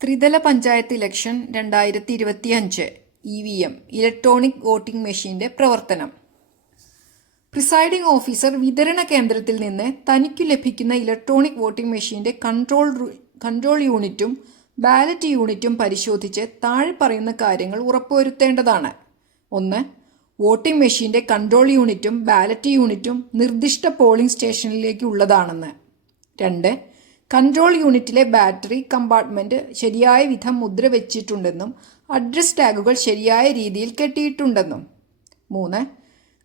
ത്രിതല panchayat election 2025 EVM electronic voting മെഷീന്റെ പ്രവർത്തനം. പ്രിസൈഡിംഗ് ഓഫീസർ വിതരണ കേന്ദ്രത്തിൽ നിന്ന് തനിക്കു ലഭിക്കുന്ന ഇലക്ട്രോണിക് വോട്ടിംഗ് മെഷീന്റെ കൺട്രോൾ യൂണിറ്റും ബാലറ്റ് യൂണിറ്റും പരിശോധിച്ച് താഴെ പറയുന്ന കാര്യങ്ങൾ ഉറപ്പുവരുത്തേണ്ടതാണ്. 1. വോട്ടിംഗ് മെഷീന്റെ കൺട്രോൾ യൂണിറ്റും ബാലറ്റ് യൂണിറ്റും നിർദ്ദിഷ്ട പോളിംഗ് സ്റ്റേഷനിലേക്ക് ഉള്ളതാണെന്ന്. 2. കൺട്രോൾ യൂണിറ്റിലെ ബാറ്ററി കമ്പാർട്ട്മെന്റ് ശരിയായ വിധം മുദ്ര വെച്ചിട്ടുണ്ടെന്നും അഡ്രസ് ടാഗുകൾ ശരിയായ രീതിയിൽ കെട്ടിയിട്ടുണ്ടെന്നും. 3.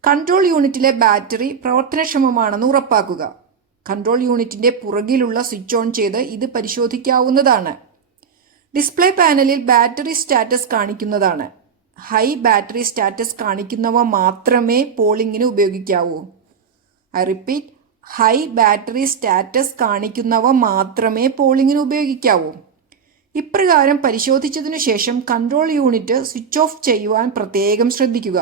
കൺട്രോൾ യൂണിറ്റിലെ ബാറ്ററി പ്രവർത്തനക്ഷമമാണെന്ന് ഉറപ്പാക്കുക. കൺട്രോൾ യൂണിറ്റിന്റെ പുറകിലുള്ള സ്വിച്ച് ഓൺ ചെയ്ത് ഇത് പരിശോധിക്കാവുന്നതാണ്. ഡിസ്പ്ലേ പാനലിൽ ബാറ്ററി സ്റ്റാറ്റസ് കാണിക്കുന്നതാണ്. ഹൈ ബാറ്ററി സ്റ്റാറ്റസ് കാണിക്കുന്നവ മാത്രമേ പോളിംഗിന് ഉപയോഗിക്കാവൂ. I repeat, high battery status കാണിക്കുന്നവ മാത്രമേ പോളിംഗിന് ഉപയോഗിക്കാവൂ. ഇപ്രകാരം പരിശോധിച്ചതിനു ശേഷം കൺട്രോൾ യൂണിറ്റ് സ്വിച്ച് ഓഫ് ചെയ്യുവാൻ പ്രത്യേകം ശ്രദ്ധിക്കുക.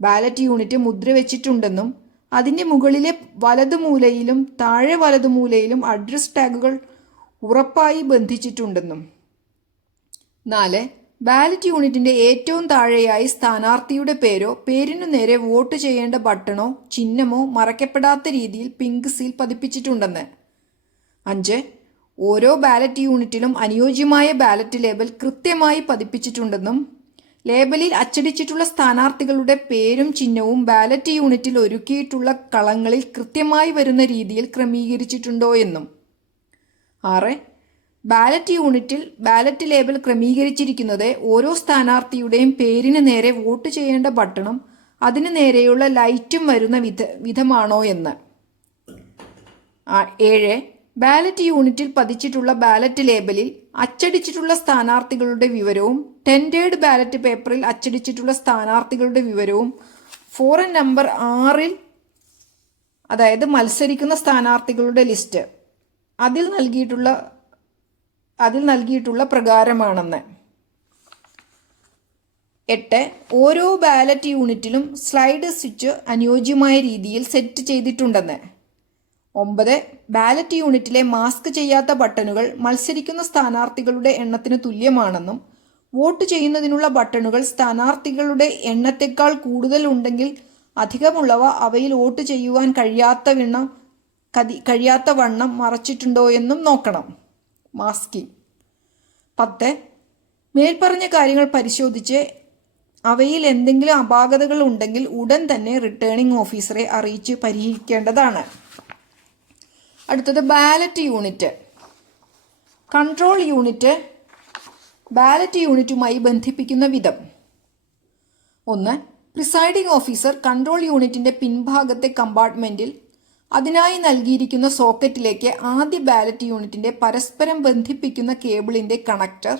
ബാലറ്റ് യൂണിറ്റ് മുദ്ര വെച്ചിട്ടുണ്ടെന്നും അതിൻ്റെ മുകളിലെ വലതുമൂലയിലും താഴെ വലതുമൂലയിലും അഡ്രസ് ടാഗുകൾ ഉറപ്പായി ബന്ധിച്ചിട്ടുണ്ടെന്നും. 4. ബാലറ്റ് യൂണിറ്റിന്റെ ഏറ്റവും താഴെയായി സ്ഥാനാർത്ഥിയുടെ പേരോ പേരിനു നേരെ വോട്ട് ചെയ്യേണ്ട ബട്ടണോ ചിഹ്നമോ മറയ്ക്കപ്പെടാത്ത രീതിയിൽ പിങ്ക് സീൽ പതിപ്പിച്ചിട്ടുണ്ടെന്ന്. 5. ഓരോ ബാലറ്റ് യൂണിറ്റിലും അനുയോജ്യമായ ബാലറ്റ് ലേബൽ കൃത്യമായി പതിപ്പിച്ചിട്ടുണ്ടെന്നും ലേബലിൽ അച്ചടിച്ചിട്ടുള്ള സ്ഥാനാർത്ഥികളുടെ പേരും ചിഹ്നവും ബാലറ്റ് യൂണിറ്റിൽ ഒരുക്കിയിട്ടുള്ള കളങ്ങളിൽ കൃത്യമായി വരുന്ന രീതിയിൽ ക്രമീകരിച്ചിട്ടുണ്ടോ എന്നും. 6. ബാലറ്റ് യൂണിറ്റിൽ ബാലറ്റ് ലേബൽ ക്രമീകരിച്ചിരിക്കുന്നത് ഓരോ സ്ഥാനാർത്ഥിയുടെയും പേരിന് നേരെ വോട്ട് ചെയ്യേണ്ട ബട്ടണും അതിന് നേരെയുള്ള ലൈറ്റും വരുന്ന വിധമാണോ എന്ന്. 7. ബാലറ്റ് യൂണിറ്റിൽ പതിച്ചിട്ടുള്ള ബാലറ്റ് ലേബലിൽ അച്ചടിച്ചിട്ടുള്ള സ്ഥാനാർത്ഥികളുടെ വിവരവും ടെൻഡേഡ് ബാലറ്റ് പേപ്പറിൽ അച്ചടിച്ചിട്ടുള്ള സ്ഥാനാർത്ഥികളുടെ വിവരവും ഫോറം നമ്പർ 6 അതായത് മത്സരിക്കുന്ന സ്ഥാനാർത്ഥികളുടെ ലിസ്റ്റ് അതിൽ നൽകിയിട്ടുള്ള പ്രകാരമാണെന്ന്. 8. ഓരോ ബാലറ്റ് യൂണിറ്റിലും സ്ലൈഡ് സ്വിച്ച് അനുയോജ്യമായ രീതിയിൽ സെറ്റ് ചെയ്തിട്ടുണ്ടെന്ന്. 9. ബാലറ്റ് യൂണിറ്റിലെ മാസ്ക് ചെയ്യാത്ത ബട്ടണുകൾ മത്സരിക്കുന്ന സ്ഥാനാർത്ഥികളുടെ എണ്ണത്തിന് തുല്യമാണെന്നും വോട്ട് ചെയ്യുന്നതിനുള്ള ബട്ടണുകൾ സ്ഥാനാർത്ഥികളുടെ എണ്ണത്തേക്കാൾ കൂടുതൽ ഉണ്ടെങ്കിൽ അധികമുള്ളവ അവയിൽ വോട്ട് ചെയ്യുവാൻ കഴിയാത്ത വണ്ണം മറച്ചിട്ടുണ്ടോ എന്നും നോക്കണം. മാസ്കിംഗ്. 10. മേൽപ്പറഞ്ഞ കാര്യങ്ങൾ പരിശോധിച്ച് അവയിൽ എന്തെങ്കിലും അപാകതകൾ ഉണ്ടെങ്കിൽ ഉടൻ തന്നെ റിട്ടേണിംഗ് ഓഫീസറെ അറിയിച്ച് പരിഹരിക്കേണ്ടതാണ്. അടുത്തത് ballot unit. Control unit ballot യൂണിറ്റുമായി ബന്ധിപ്പിക്കുന്ന വിധം. 1. പ്രിസൈഡിംഗ് ഓഫീസർ കൺട്രോൾ യൂണിറ്റിന്റെ പിൻഭാഗത്തെ കമ്പാർട്ട്മെന്റിൽ അതിനായി നൽകിയിരിക്കുന്ന സോക്കറ്റിലേക്ക് ആദ്യ ബാലറ്റ് യൂണിറ്റിന്റെ പരസ്പരം ബന്ധിപ്പിക്കുന്ന കേബിളിന്റെ കണക്ടർ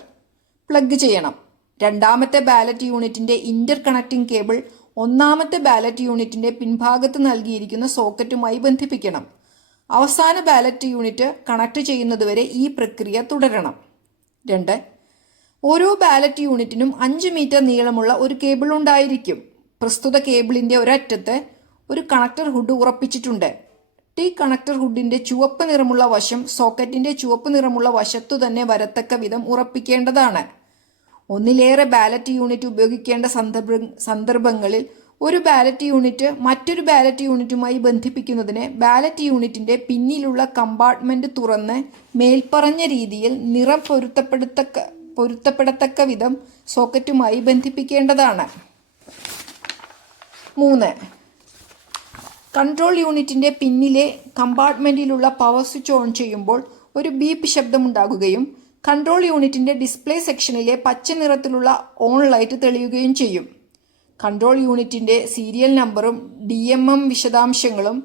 പ്ലഗ് ചെയ്യണം. രണ്ടാമത്തെ ബാലറ്റ് യൂണിറ്റിന്റെ ഇന്റർ കണക്റ്റിംഗ് കേബിൾ ഒന്നാമത്തെ ബാലറ്റ് യൂണിറ്റിന്റെ പിൻഭാഗത്ത് നൽകിയിരിക്കുന്ന സോക്കറ്റുമായി ബന്ധിപ്പിക്കണം. അവസാന ബാലറ്റ് യൂണിറ്റ് കണക്ട് ചെയ്യുന്നതുവരെ ഈ പ്രക്രിയ തുടരണം. 2. ഓരോ ബാലറ്റ് യൂണിറ്റിനും 5 മീറ്റർ നീളമുള്ള ഒരു കേബിൾ ഉണ്ടായിരിക്കും. പ്രസ്തുത കേബിളിന്റെ ഒരറ്റത്ത് ഒരു കണക്ടർ ഹുഡ് ഉറപ്പിച്ചിട്ടുണ്ട്. ടി കണക്ടർ ഹുഡിന്റെ ചുവപ്പ് നിറമുള്ള വശം സോക്കറ്റിന്റെ ചുവപ്പ് നിറമുള്ള വശത്തു തന്നെ വരത്തക്ക വിധം ഉറപ്പിക്കേണ്ടതാണ്. ഒന്നിലേറെ ബാലറ്റ് യൂണിറ്റ് ഉപയോഗിക്കേണ്ട സന്ദർഭങ്ങളിൽ ഒരു ബാലറ്റ് യൂണിറ്റ് മറ്റൊരു ബാലറ്റ് യൂണിറ്റുമായി ബന്ധിപ്പിക്കുന്നതിന് ബാലറ്റ് യൂണിറ്റിന്റെ പിന്നിലുള്ള കമ്പാർട്ട്മെന്റ് തുറന്ന് മേൽപ്പറഞ്ഞ രീതിയിൽ നിറം പൊരുത്തപ്പെടത്തക്ക വിധം സോക്കറ്റുമായി ബന്ധിപ്പിക്കേണ്ടതാണ്. 3. കൺട്രോൾ യൂണിറ്റിന്റെ പിന്നിലെ കമ്പാർട്ട്മെന്റിലുള്ള പവർ സ്വിച്ച് ഓൺ ചെയ്യുമ്പോൾ ഒരു ബീപ്പ് ശബ്ദമുണ്ടാകുകയും കൺട്രോൾ യൂണിറ്റിന്റെ ഡിസ്പ്ലേ സെക്ഷനിലെ പച്ച നിറത്തിലുള്ള ഓൺ ലൈറ്റ് തെളിയുകയും ചെയ്യും. കൺട്രോൾ യൂണിറ്റിന്റെ സീരിയൽ നമ്പറും DMM വിശദാംശങ്ങളും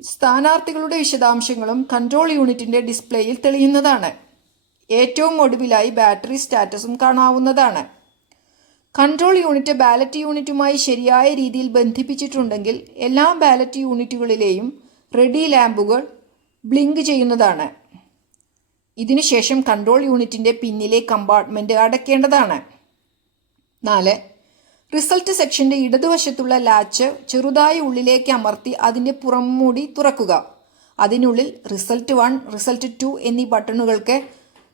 സ്ഥാനാർത്ഥികളുടെ വിശദാംശങ്ങളും കൺട്രോൾ യൂണിറ്റിന്റെ ഡിസ്പ്ലേയിൽ തെളിയുന്നതാണ്. ഏറ്റവും ഒടുവിലായി ബാറ്ററി സ്റ്റാറ്റസും കാണാവുന്നതാണ്. കൺട്രോൾ യൂണിറ്റ് ബാലറ്റ് യൂണിറ്റുമായി ശരിയായ രീതിയിൽ ബന്ധിപ്പിച്ചിട്ടുണ്ടെങ്കിൽ എല്ലാ ബാലറ്റ് യൂണിറ്റുകളിലെയും റെഡി ലാമ്പുകൾ ബ്ലിങ്ക് ചെയ്യുന്നതാണ്. ഇതിനുശേഷം കൺട്രോൾ യൂണിറ്റിന്റെ പിന്നിലെ കമ്പാർട്ട്മെന്റ് അടയ്ക്കേണ്ടതാണ്. 4. റിസൾട്ട് സെക്ഷന്റെ ഇടതുവശത്തുള്ള ലാച്ച് ചെറുതായി ഉള്ളിലേക്ക് അമർത്തി അതിന്റെ പുറംമൂടി തുറക്കുക. അതിനുള്ളിൽ റിസൾട്ട് 1, റിസൾട്ട് 2 എന്നീ ബട്ടണുകൾക്ക്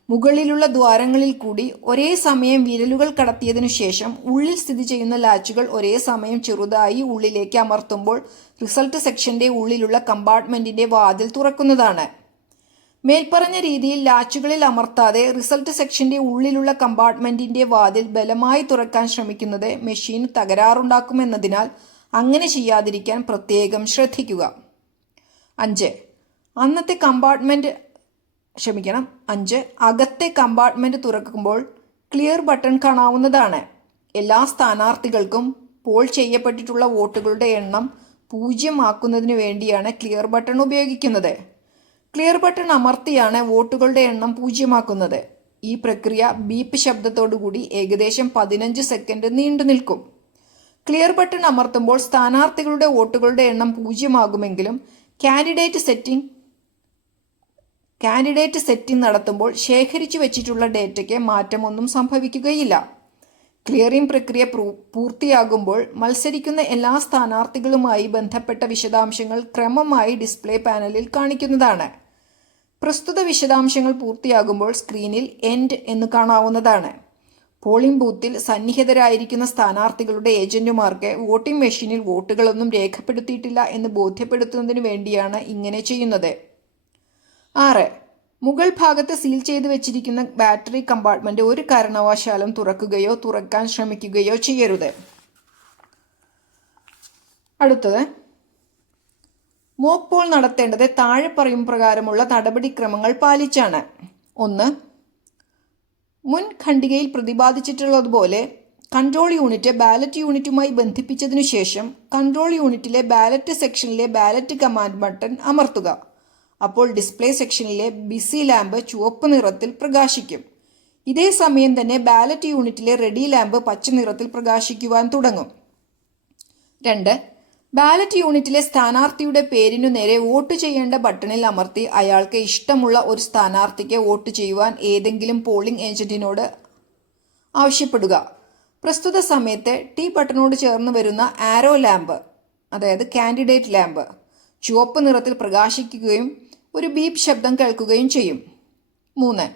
മുകളിലുള്ള ദ്വാരങ്ങളിൽ കൂടി ഒരേ സമയം വിരലുകൾ കടത്തിയതിനു ശേഷം ഉള്ളിൽ സ്ഥിതി ചെയ്യുന്ന ലാച്ചുകൾ ഒരേ സമയം ചെറുതായി ഉള്ളിലേക്ക് അമർത്തുമ്പോൾ റിസൾട്ട് സെക്ഷന്റെ ഉള്ളിലുള്ള കമ്പാർട്ട്മെന്റിന്റെ വാതിൽ തുറക്കുന്നതാണ്. മേൽപ്പറഞ്ഞ രീതിയിൽ ലാച്ചുകളിൽ അമർത്താതെ റിസൾട്ട് സെക്ഷന്റെ ഉള്ളിലുള്ള കമ്പാർട്ട്മെന്റിന്റെ വാതിൽ ബലമായി തുറക്കാൻ ശ്രമിക്കുന്നത് മെഷീൻ തകരാറുണ്ടാക്കുമെന്നതിനാൽ അങ്ങനെ ചെയ്യാതിരിക്കാൻ പ്രത്യേകം ശ്രദ്ധിക്കുക. 5. അകത്തെ കമ്പാർട്ട്മെന്റ് തുറക്കുമ്പോൾ ക്ലിയർ ബട്ടൺ കാണാവുന്നതാണ്. എല്ലാ സ്ഥാനാർത്ഥികൾക്കും പോൾ ചെയ്യപ്പെട്ടിട്ടുള്ള വോട്ടുകളുടെ എണ്ണം 0 ആക്കുന്നതിനു വേണ്ടിയാണ് ക്ലിയർ ബട്ടൺ ഉപയോഗിക്കുന്നത്. ക്ലിയർ ബട്ടൺ അമർത്തിയാണ് വോട്ടുകളുടെ എണ്ണം 0 ആക്കുന്നത്. ഈ പ്രക്രിയ ബീപ്പ് ശബ്ദത്തോടുകൂടി ഏകദേശം 15 സെക്കൻഡ് നീണ്ടു നിൽക്കും. ക്ലിയർ ബട്ടൺ അമർത്തുമ്പോൾ സ്ഥാനാർത്ഥികളുടെ വോട്ടുകളുടെ എണ്ണം 0 ആകുമെങ്കിലും കാൻഡിഡേറ്റ് സെറ്റിംഗ് നടത്തുമ്പോൾ ശേഖരിച്ചു വച്ചിട്ടുള്ള ഡേറ്റയ്ക്ക് മാറ്റമൊന്നും സംഭവിക്കുകയില്ല. ക്ലിയറിംഗ് പ്രക്രിയ പൂർത്തിയാകുമ്പോൾ മത്സരിക്കുന്ന എല്ലാ സ്ഥാനാർത്ഥികളുമായി ബന്ധപ്പെട്ട വിശദാംശങ്ങൾ ക്രമമായി ഡിസ്പ്ലേ പാനലിൽ കാണിക്കുന്നതാണ്. പ്രസ്തുത വിശദാംശങ്ങൾ പൂർത്തിയാകുമ്പോൾ സ്ക്രീനിൽ എൻഡ് എന്ന് കാണാവുന്നതാണ്. പോളിംഗ് ബൂത്തിൽ സന്നിഹിതരായിരിക്കുന്ന സ്ഥാനാർത്ഥികളുടെ ഏജന്റുമാർക്ക് വോട്ടിംഗ് മെഷീനിൽ വോട്ടുകളൊന്നും രേഖപ്പെടുത്തിയിട്ടില്ല എന്ന് ബോധ്യപ്പെടുത്തുന്നതിനു വേണ്ടിയാണ് ഇങ്ങനെ ചെയ്യുന്നത്. 6. മുകൾ ഭാഗത്ത് സീൽ ചെയ്തു വെച്ചിരിക്കുന്ന ബാറ്ററി കമ്പാർട്ട്മെന്റ് ഒരു കാരണവശാലും തുറക്കുകയോ തുറക്കാൻ ശ്രമിക്കുകയോ ചെയ്യരുത്. അടുത്തത്, മോക്ക് പോൾ നടത്തേണ്ടത് താഴെ പറയും പ്രകാരമുള്ള നടപടിക്രമങ്ങൾ പാലിച്ചാണ്. 1. മുൻ ഖണ്ഡികയിൽ പ്രതിപാദിച്ചിട്ടുള്ളതുപോലെ കൺട്രോൾ യൂണിറ്റ് ബാലറ്റ് യൂണിറ്റുമായി ബന്ധിപ്പിച്ചതിനു ശേഷം കൺട്രോൾ യൂണിറ്റിലെ ബാലറ്റ് സെക്ഷനിലെ ബാലറ്റ് കമാൻഡ് ബട്ടൺ അമർത്തുക. അപ്പോൾ ഡിസ്പ്ലേ സെക്ഷനിലെ ബിസി ലാമ്പ് ചുവപ്പ് നിറത്തിൽ പ്രകാശിക്കും. ഇതേ സമയം തന്നെ ബാലറ്റ് യൂണിറ്റിലെ റെഡി ലാമ്പ് പച്ച നിറത്തിൽ പ്രകാശിക്കുവാൻ തുടങ്ങും. 2. ബാലറ്റ് യൂണിറ്റിലെ സ്ഥാനാർത്ഥിയുടെ പേരിനു നേരെ വോട്ട് ചെയ്യേണ്ട ബട്ടണിൽ അമർത്തി അയാൾക്ക് ഇഷ്ടമുള്ള ഒരു സ്ഥാനാർത്ഥിക്ക് വോട്ട് ചെയ്യുവാൻ ഏതെങ്കിലും പോളിംഗ് ഏജന്റിനോട് ആവശ്യപ്പെടുക. പ്രസ്തുത സമയത്ത് ടി ബട്ടണോട് ചേർന്ന് വരുന്ന ആരോ ലാമ്പ്, അതായത് കാൻഡിഡേറ്റ് ലാമ്പ്, ചുവപ്പ് നിറത്തിൽ പ്രകാശിക്കുകയും ഒരു ബീപ്പ് ശബ്ദം കേൾക്കുകയും ചെയ്യും. 3.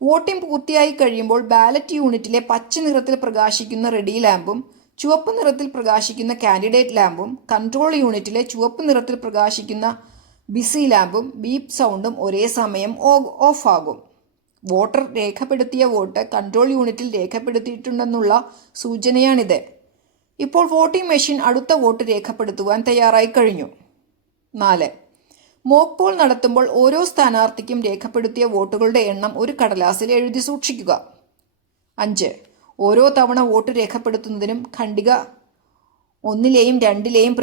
വോട്ടിംഗ് പൂർത്തിയായി കഴിയുമ്പോൾ ബാലറ്റ് യൂണിറ്റിലെ പച്ച നിറത്തിൽ പ്രകാശിക്കുന്ന റെഡി ലാമ്പും ചുവപ്പ് നിറത്തിൽ പ്രകാശിക്കുന്ന കാൻഡിഡേറ്റ് ലാമ്പും കൺട്രോൾ യൂണിറ്റിലെ ചുവപ്പ് നിറത്തിൽ പ്രകാശിക്കുന്ന ബിസി ലാമ്പും ബീപ്പ് സൗണ്ടും ഒരേ സമയം ഓഫ് ആകും. വോട്ടർ രേഖപ്പെടുത്തിയ വോട്ട് കൺട്രോൾ യൂണിറ്റിൽ രേഖപ്പെടുത്തിയിട്ടുണ്ടെന്നുള്ള സൂചനയാണിത്. ഇപ്പോൾ വോട്ടിംഗ് മെഷീൻ അടുത്ത വോട്ട് രേഖപ്പെടുത്തുവാൻ തയ്യാറായി കഴിഞ്ഞു. 4. മോക്ക് പോൾ നടത്തുമ്പോൾ ഓരോ സ്ഥാനാർത്ഥിക്കും രേഖപ്പെടുത്തിയ വോട്ടുകളുടെ എണ്ണം ഒരു കടലാസിൽ എഴുതി സൂക്ഷിക്കുക. 5. ഓരോ തവണ വോട്ട് രേഖപ്പെടുത്തുന്നതിനും ഖണ്ഡിക 1ലെയും 2ലെയും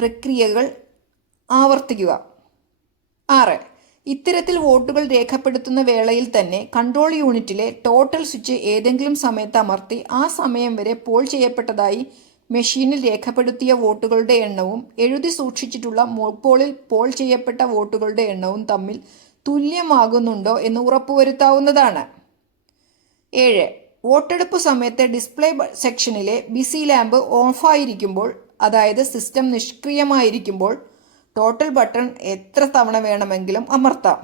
പ്രക്രിയകൾ ആവർത്തിക്കുക. 6. ഇത്തരത്തിൽ വോട്ടുകൾ രേഖപ്പെടുത്തുന്ന വേളയിൽ തന്നെ കൺട്രോൾ യൂണിറ്റിലെ ടോട്ടൽ സ്വിച്ച് ഏതെങ്കിലും സമയത്ത് അമർത്തി ആ സമയം വരെ പോൾ ചെയ്യപ്പെട്ടതായി മെഷീനിൽ രേഖപ്പെടുത്തിയ വോട്ടുകളുടെ എണ്ണവും എഴുതി സൂക്ഷിച്ചിട്ടുള്ള മോക്ക് പോളിൽ പോൾ ചെയ്യപ്പെട്ട വോട്ടുകളുടെ എണ്ണവും തമ്മിൽ തുല്യമാകുന്നുണ്ടോ എന്ന് ഉറപ്പുവരുത്താവുന്നതാണ്. 7. വോട്ടെടുപ്പ് സമയത്ത് ഡിസ്പ്ലേ സെക്ഷനിലെ ബിസി ലാമ്പ് ഓഫായിരിക്കുമ്പോൾ, അതായത് സിസ്റ്റം നിഷ്ക്രിയമായിരിക്കുമ്പോൾ ടോട്ടൽ ബട്ടൺ എത്ര തവണ വേണമെങ്കിലും അമർത്താം.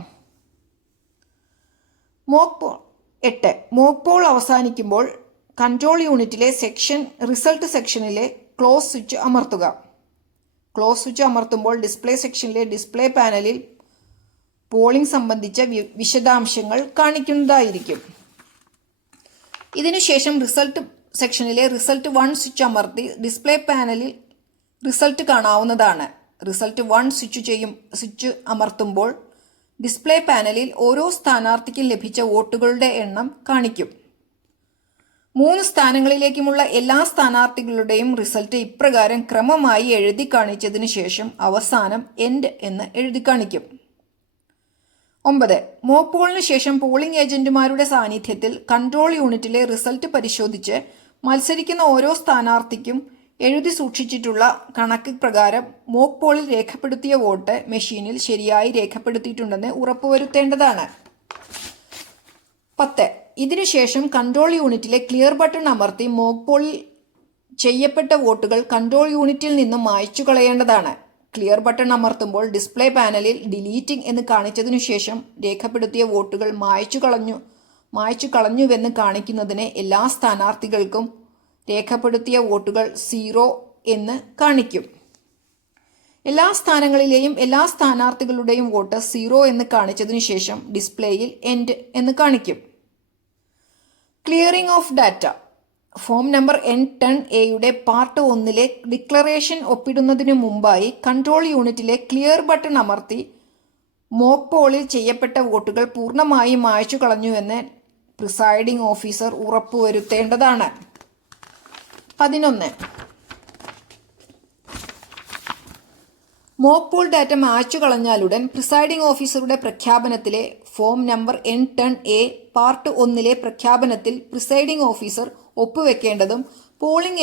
8. മോക്ക് പോൾ അവസാനിക്കുമ്പോൾ കൺട്രോൾ യൂണിറ്റിലെ റിസൾട്ട് സെക്ഷനിലെ ക്ലോസ് സ്വിച്ച് അമർത്തുക. ക്ലോസ് സ്വിച്ച് അമർത്തുമ്പോൾ ഡിസ്പ്ലേ സെക്ഷനിലെ ഡിസ്പ്ലേ പാനലിൽ പോളിംഗ് സംബന്ധിച്ച വിശദാംശങ്ങൾ കാണിക്കുന്നതായിരിക്കും. ഇതിനുശേഷം റിസൾട്ട് സെക്ഷനിലെ റിസൾട്ട് 1 സ്വിച്ച് അമർത്തി ഡിസ്പ്ലേ പാനലിൽ റിസൾട്ട് കാണാവുന്നതാണ്. റിസൾട്ട് 1 സ്വിച്ച് അമർത്തുമ്പോൾ ഡിസ്പ്ലേ പാനലിൽ ഓരോ സ്ഥാനാർത്ഥിക്കും ലഭിച്ച വോട്ടുകളുടെ എണ്ണം കാണിക്കും. 3 സ്ഥാനങ്ങളിലേക്കുമുള്ള എല്ലാ സ്ഥാനാർത്ഥികളുടെയും റിസൾട്ട് ഇപ്രകാരം ക്രമമായി എഴുതി കാണിച്ചതിന് ശേഷം അവസാനം എൻഡ് എന്ന് എഴുതി കാണിക്കും. 9. മോക്ക് പോളിന് ശേഷം പോളിംഗ് ഏജന്റുമാരുടെ സാന്നിധ്യത്തിൽ കൺട്രോൾ യൂണിറ്റിലെ റിസൾട്ട് പരിശോധിച്ച് മത്സരിക്കുന്ന ഓരോ സ്ഥാനാർത്ഥിക്കും എഴുതി സൂക്ഷിച്ചിട്ടുള്ള കണക്ക് പ്രകാരം മോക്ക് പോളിൽ രേഖപ്പെടുത്തിയ വോട്ട് മെഷീനിൽ ശരിയായി രേഖപ്പെടുത്തിയിട്ടുണ്ടെന്ന് ഉറപ്പുവരുത്തേണ്ടതാണ്. 10. ഇതിനുശേഷം കൺട്രോൾ യൂണിറ്റിലെ ക്ലിയർ ബട്ടൺ അമർത്തി മോക്ക് പോളിൽ ചെയ്യപ്പെട്ട വോട്ടുകൾ കൺട്രോൾ യൂണിറ്റിൽ നിന്നും മായ്ച്ചു കളയേണ്ടതാണ്. ക്ലിയർ ബട്ടൺ അമർത്തുമ്പോൾ ഡിസ്പ്ലേ പാനലിൽ ഡിലീറ്റിംഗ് എന്ന് കാണിച്ചതിനു ശേഷം രേഖപ്പെടുത്തിയ വോട്ടുകൾ മായ്ച്ചു മായ്ച്ചു കളഞ്ഞുവെന്ന് കാണിക്കുന്നതിന് എല്ലാ സ്ഥാനാർത്ഥികൾക്കും രേഖപ്പെടുത്തിയ വോട്ടുകൾ 0 എന്ന് കാണിക്കും. എല്ലാ സ്ഥാനങ്ങളിലെയും എല്ലാ സ്ഥാനാർത്ഥികളുടെയും വോട്ട് 0 എന്ന് കാണിച്ചതിനു ശേഷം ഡിസ്പ്ലേയിൽ എൻഡ് എന്ന് കാണിക്കും. Clearing of data. Form number N10A part 1 declaration ഒപ്പിടുന്നതിനു മുമ്പായി കൺട്രോൾ യൂണിറ്റിലെ ക്ലിയർ ബട്ടൺ അമർത്തി മോക്ക് പോളിൽ ചെയ്യപ്പെട്ട വോട്ടുകൾ പൂർണ്ണമായും മായ്ച്ചു കളഞ്ഞുവെന്ന് പ്രിസൈഡിംഗ് ഓഫീസർ ഉറപ്പുവരുത്തേണ്ടതാണ്. 11. മോക്ക് പോൾ ഡാറ്റ മായ്ച്ചു കളഞ്ഞാലുടൻ പ്രിസൈഡിംഗ് ഓഫീസറുടെ പ്രഖ്യാപനത്തിലെ ഫോം നമ്പർ N10A പാർട്ട് 1 പ്രഖ്യാപനത്തിൽ പ്രിസൈഡിംഗ് ഓഫീസർ ഒപ്പുവെക്കേണ്ടതും പോളിംഗ്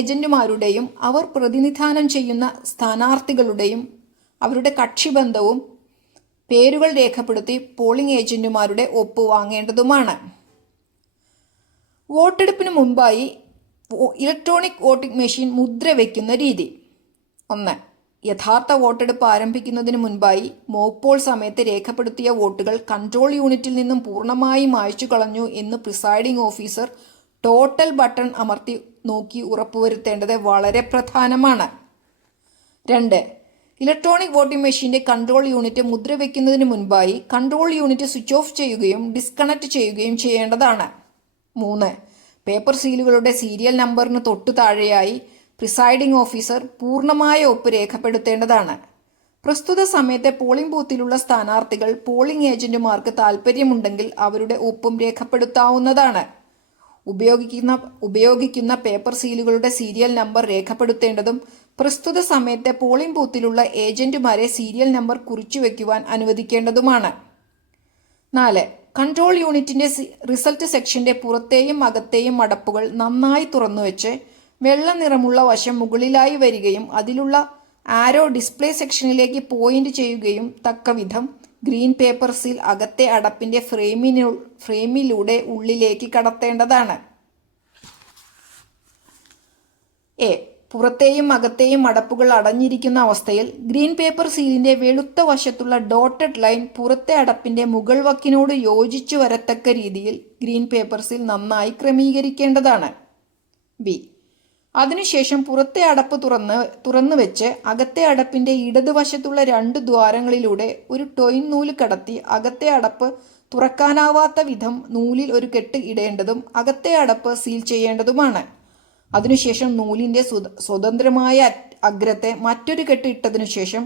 ഏജന്റുമാരുടെയും അവർ പ്രതിനിധാനം ചെയ്യുന്ന സ്ഥാനാർത്ഥികളുടെയും അവരുടെ കക്ഷിബന്ധവും പേരുകൾ രേഖപ്പെടുത്തി പോളിംഗ് ഏജന്റുമാരുടെ ഒപ്പ് വാങ്ങേണ്ടതുമാണ്. വോട്ടെടുപ്പിന് മുൻപായി ഇലക്ട്രോണിക് വോട്ടിംഗ് മെഷീൻ മുദ്ര വയ്ക്കുന്ന രീതി. 1. യഥാർത്ഥ വോട്ടെടുപ്പ് ആരംഭിക്കുന്നതിന് മുൻപായി മോക്ക് പോൾ സമയത്ത് രേഖപ്പെടുത്തിയ വോട്ടുകൾ കൺട്രോൾ യൂണിറ്റിൽ നിന്നും പൂർണ്ണമായി മായ്ച്ചു കളഞ്ഞു എന്ന് പ്രിസൈഡിംഗ് ഓഫീസർ ടോട്ടൽ ബട്ടൺ അമർത്തി നോക്കി ഉറപ്പുവരുത്തേണ്ടത് വളരെ പ്രധാനമാണ്. 2. ഇലക്ട്രോണിക് വോട്ടിംഗ് മെഷീന്റെ കൺട്രോൾ യൂണിറ്റ് മുദ്ര വയ്ക്കുന്നതിന് മുൻപായി കൺട്രോൾ യൂണിറ്റ് സ്വിച്ച് ഓഫ് ചെയ്യുകയും ഡിസ്കണക്ട് ചെയ്യുകയും ചെയ്യേണ്ടതാണ്. 3. പേപ്പർ സീലുകളുടെ സീരിയൽ നമ്പറിന് തൊട്ടു താഴെയായി പ്രിസൈഡിംഗ് ഓഫീസർ പൂർണ്ണമായ ഒപ്പ് രേഖപ്പെടുത്തേണ്ടതാണ്. പ്രസ്തുത സമയത്തെ പോളിംഗ് ബൂത്തിലുള്ള സ്ഥാനാർത്ഥികൾ പോളിംഗ് ഏജന്റുമാർക്ക് താൽപ്പര്യമുണ്ടെങ്കിൽ അവരുടെ ഒപ്പും രേഖപ്പെടുത്താവുന്നതാണ്. ഉപയോഗിക്കുന്ന പേപ്പർ സീലുകളുടെ സീരിയൽ നമ്പർ രേഖപ്പെടുത്തേണ്ടതും പ്രസ്തുത സമയത്തെ പോളിംഗ് ബൂത്തിലുള്ള ഏജന്റുമാരെ സീരിയൽ നമ്പർ കുറിച്ചുവെക്കുവാൻ അനുവദിക്കേണ്ടതുമാണ്. 4. കൺട്രോൾ യൂണിറ്റിന്റെ റിസൾട്ട് സെക്ഷന്റെ പുറത്തെയും അകത്തെയും അടപ്പുകൾ നന്നായി തുറന്നുവെച്ച് വെള്ള നിറമുള്ള വശം മുകളിലായി വരികയും അതിലുള്ള ആരോ ഡിസ്പ്ലേ സെക്ഷനിലേക്ക് പോയിന്റ് ചെയ്യുകയും തക്കവിധം ഗ്രീൻ പേപ്പർ സീൽ അകത്തെ അടപ്പിന്റെ ഫ്രെയിമിലൂടെ ഉള്ളിലേക്ക് കടത്തേണ്ടതാണ്. എ. പുറത്തെയും അകത്തെയും അടപ്പുകൾ അടഞ്ഞിരിക്കുന്ന അവസ്ഥയിൽ ഗ്രീൻ പേപ്പർ സീലിന്റെ വെളുത്ത വശത്തുള്ള ഡോട്ടഡ് ലൈൻ പുറത്തെ അടപ്പിന്റെ മുകൾ വക്കിനോട് യോജിച്ചു വരത്തക്ക രീതിയിൽ ഗ്രീൻ പേപ്പർ സീൽ നന്നായി ക്രമീകരിക്കേണ്ടതാണ്. ബി. അതിനുശേഷം പുറത്തെ അടപ്പ് തുറന്നു വെച്ച് അകത്തെ അടപ്പിന്റെ ഇടതുവശത്തുള്ള 2 ദ്വാരങ്ങളിലൂടെ ഒരു ടൊയിൻ നൂല് കടത്തി അകത്തെ അടപ്പ് തുറക്കാനാവാത്ത വിധം നൂലിൽ ഒരു കെട്ട് ഇടേണ്ടതും അകത്തെ അടപ്പ് സീൽ ചെയ്യേണ്ടതുമാണ്. അതിനുശേഷം നൂലിന്റെ സ്വതന്ത്രമായ അഗ്രത്തെ മറ്റൊരു കെട്ട് ഇട്ടതിനു ശേഷം